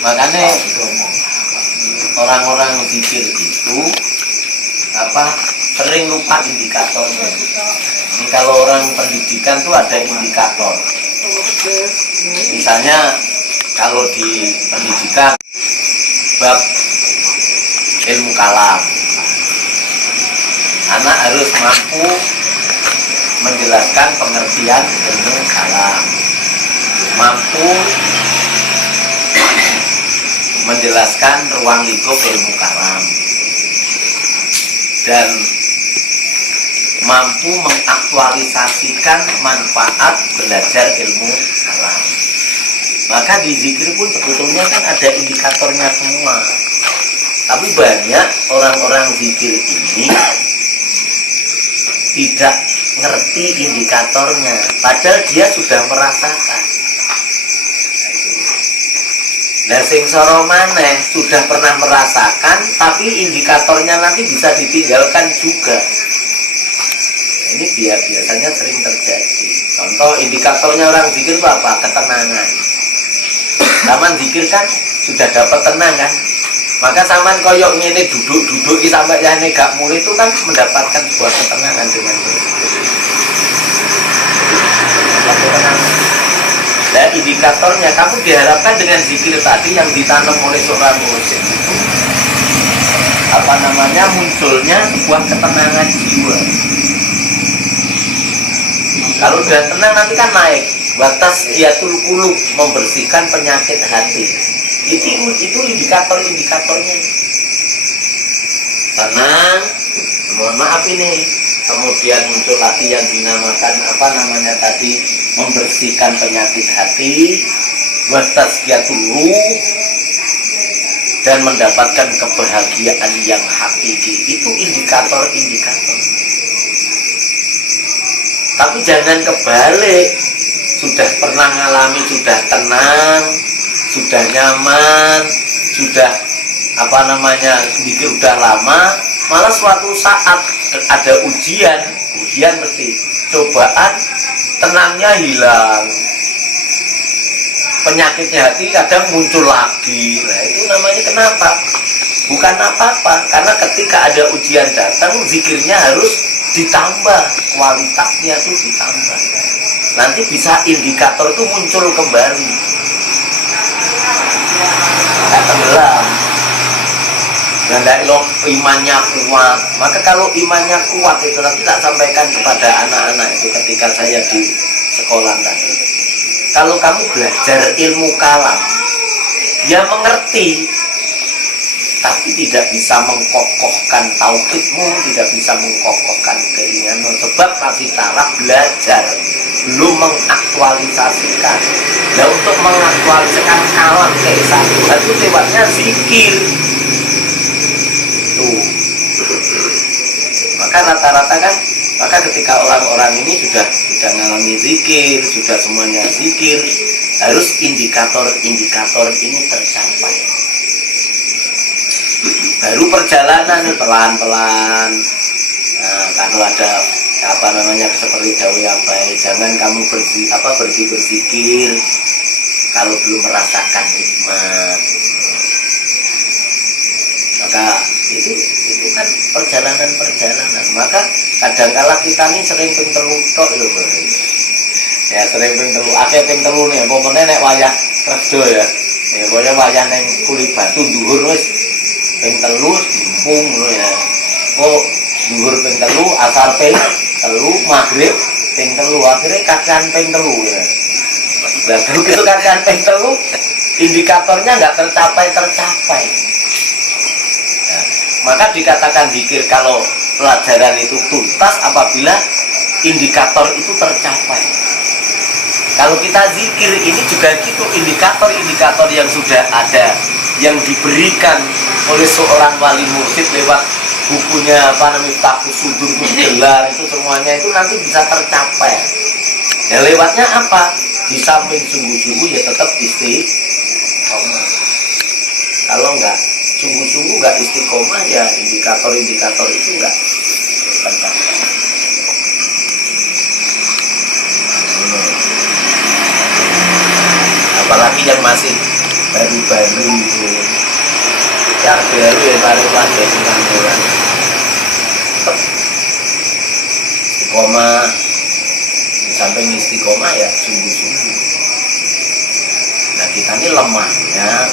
Makanya orang-orang zikir itu sering lupa indikatornya. Ini kalau orang pendidikan tuh ada indikator. Misalnya kalau di pendidikan bab ilmu kalam, anak harus mampu menjelaskan pengertian ilmu kalam, mampu menjelaskan ruang lingkup ilmu kalam, dan mampu mengaktualisasikan manfaat belajar ilmu kalam. Maka di zikir pun sebetulnya kan ada indikatornya semua. Tapi banyak orang-orang zikir ini tidak ngerti indikatornya, padahal dia sudah merasakan. Nah, sing soro maneh sudah pernah merasakan, tapi indikatornya nanti bisa ditinggalkan juga. Ini biasanya sering terjadi. Contoh indikatornya orang zikir itu apa? Ketenangan. Saman zikir kan sudah dapat tenang kan? Maka saman koyok ngene duduk sampai jane gak mulai itu kan mendapatkan sebuah ketenangan dengan berzikir. Nah, indikatornya kamu diharapkan dengan zikir tadi yang ditanam oleh seorang mursyid itu munculnya sebuah ketenangan jiwa. Kalau sudah tenang nanti kan naik batas diatul qulub, membersihkan penyakit hati. Itu indikatornya. Tenang, mohon maaf ini. Kemudian muncul lagi yang dinamakan membersihkan penyakit hati, watazkiyatul ruh, dan mendapatkan kebahagiaan yang hakiki. Itu indikator. Tapi jangan kebalik. Sudah pernah ngalami, sudah tenang, sudah nyaman, sudah zikir udah lama, malah suatu saat ada ujian mesti cobaan, tenangnya hilang, penyakitnya hati kadang muncul lagi. Nah, itu namanya kenapa? Bukan apa-apa, karena ketika ada ujian datang, zikirnya harus ditambah, kualitasnya itu ditambah. Nanti bisa indikator itu muncul kembali, nggak tenggelam. Dan imannya kuat. Maka kalau imannya kuat itu nanti tak sampaikan kepada anak-anak itu ketika saya di sekolah tadi. Kalau kamu belajar ilmu kalam, ya mengerti, tapi tidak bisa mengkokohkan tauhidmu, tidak bisa mengkokohkan keinginanmu, sebab masih taraf belajar, belum mengaktualisasikan. Nah, untuk mengaktualisasikan kalam keesaan Tuhan itu lewatnya zikir. Maka rata-rata kan, ketika orang-orang ini sudah mengalami zikir, sudah semuanya zikir, harus indikator ini tercapai. Baru perjalanan pelan-pelan. Nah, kalau ada seperti dawuh abai, jangan kamu berzikir kalau belum merasakan nikmat. Maka itu kan perjalanan. Maka kadangkala kita nih sering ping telu tok lho, ya sering ping telu, akeh ping telu nih, pomone nek wayah kerja ya. Ya kaya wayah ning Kuli Batu dhuwur wis ping telu dimpung lho ya. Kok dhuwur ping telu, asar ping telu, maghrib ping telu, akhirnya kakean ping telu ya. Nah, begitu kakean ping telu, indikatornya nggak tercapai. Maka dikatakan zikir kalau pelajaran itu tuntas apabila indikator itu tercapai. Kalau kita zikir ini juga gitu, indikator yang sudah ada, yang diberikan oleh seorang wali mursyid lewat bukunya Miftahus Sudur, gelar itu semuanya itu nanti bisa tercapai. Ya lewatnya apa? Di samping sungguh-sungguh ya tetap istiqomah. Kalau enggak sungguh-sungguh nggak istiqomah, ya indikator itu nggak tercapai. apalagi yang masih baru-baru itu ya baru ya baru lagi orang istiqomah sampai istiqomah ya sungguh-sungguh. Nah kita ini lemahnya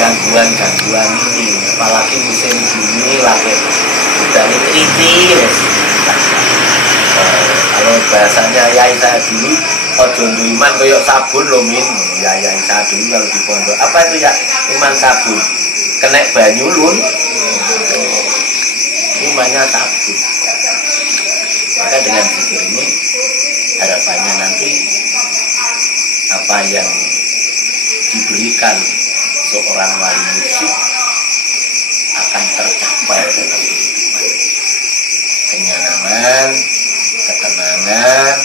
gangguan ini, apalagi musim gini lagi udah kritis. Kalau bahasanya yai saya dulu, ojo iman koyok sabun loh min. Ya yai saya dulu kalau di pondok apa itu ya iman sabun, kena banyu lun, imannya sabun. Maka dengan zikir ini harapannya nanti apa yang diberikan seorang wali musyrik akan tercapai dalam kehidupan, kenyamanan, ketenangan,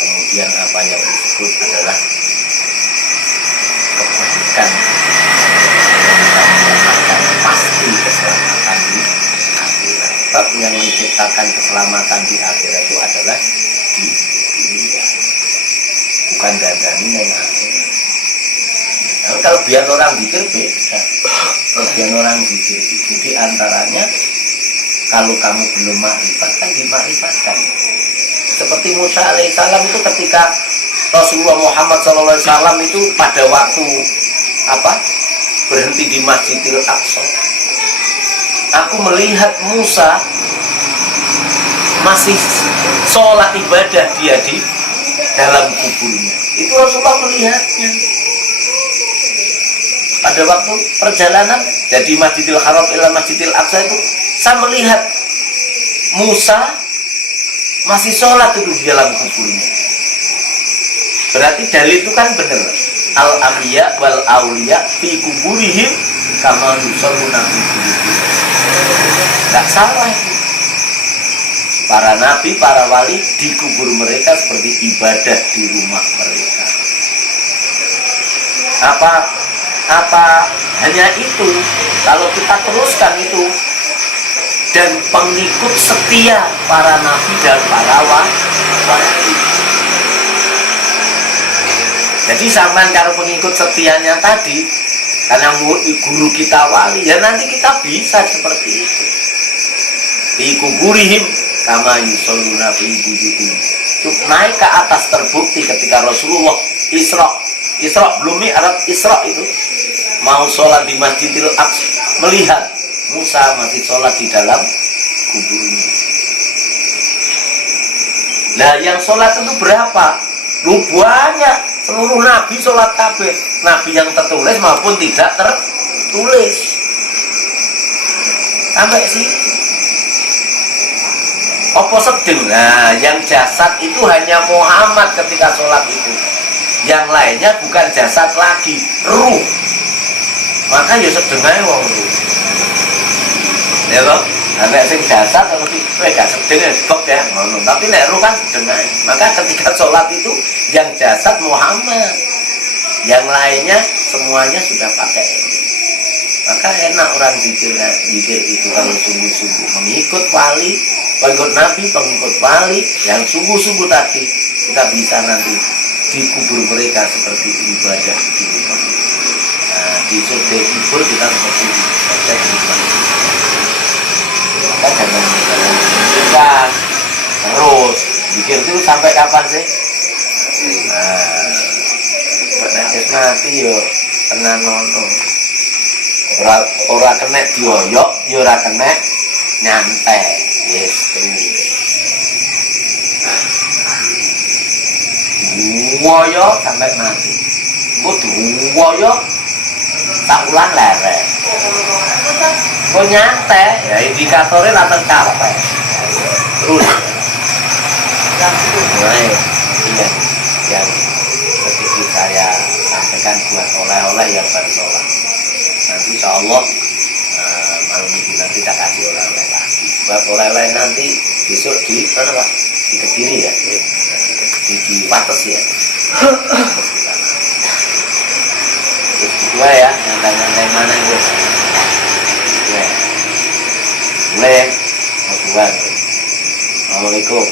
kemudian apa yang disebut adalah kebaikan, akan pasti keselamatan di akhirat. Sebab yang menciptakan keselamatan di akhirat itu adalah di dunia, bukan dandani yang akhirat. Nah, kalau biar orang zikir beda. Biar orang zikir itu diantaranya kalau kamu belum makrifat kan dimakrifatkan. Seperti Musa alaihissalam itu ketika Rasulullah Muhammad SAW itu pada waktu apa berhenti di Masjidil Aqsa, aku melihat Musa masih sholat ibadah dia di dalam kuburnya. Itu Rasulullah melihatnya pada waktu perjalanan dari Masjidil Haram ila Masjidil Aqsa itu. Saya melihat Musa masih sholat itu di dalam kuburnya. Berarti dalil itu kan benar. Al-anbiya wal auliya fi kuburihim kama yusalluna fi kuburihim. Enggak salah itu. Para nabi, para wali di kubur mereka seperti ibadah di rumah mereka. Apa hanya itu? Kalau kita teruskan itu, dan pengikut setia para nabi dan para wali. Jadi sampai kalau pengikut setianya tadi, karena guru kita wali, ya nanti kita bisa seperti itu. Di kuburihim kama yusalluna fi buyutihim. Itu naik ke atas, terbukti ketika Rasulullah Isra belum Mi'raj, Isra itu mau sholat di Masjidil Aqsa, melihat Musa masih sholat di dalam kuburnya. Nah yang sholat itu berapa? Lu banyak, seluruh nabi sholat kabeh, nabi yang tertulis maupun tidak tertulis, sampai sih. Apa sedeng? Nah yang jasad itu hanya Muhammad ketika sholat itu, yang lainnya bukan jasad lagi, ruh. Maka ya sedeng ae wong ruh. Ya toh? Nek sing jasad kalau gak sedeng ya kok ya ngono. Tapi nek ruh kan sedeng ae. Maka ketika sholat itu yang jasad Muhammad, yang lainnya semuanya sudah pakai. Maka enak orang zikir itu kalau sungguh-sungguh mengikut wali, pengikut nabi, pengikut wali yang sungguh-sungguh tadi, kita bisa nanti di kubur mereka seperti ibadah di rumah. Nah, di surga kubur kita seperti ibadah di rumah. Maka jangan pikirkan terus zikir itu sampai kapan sih? Nah, nek mati yo tenan ngono. Ora kena dioyok, yo ora kena nyantai. Yes, terus. Woyo sampai mati. Kudu woyo tak ulang lere. Kok nyantai, ya indikatornya ora tercapai. Terus. Iya, yang sedikit saya sampaikan buat oleh-oleh yang bersolat. Nanti insya Allah malam minggu nanti tak kasih oleh-oleh lagi. Sebab oleh-oleh nanti besok di mana Pak? Di Kediri ya, di Wates ya. Terus kedua ya, nyantai-nyantai mana itu? Boleh, kedua. Assalamualaikum.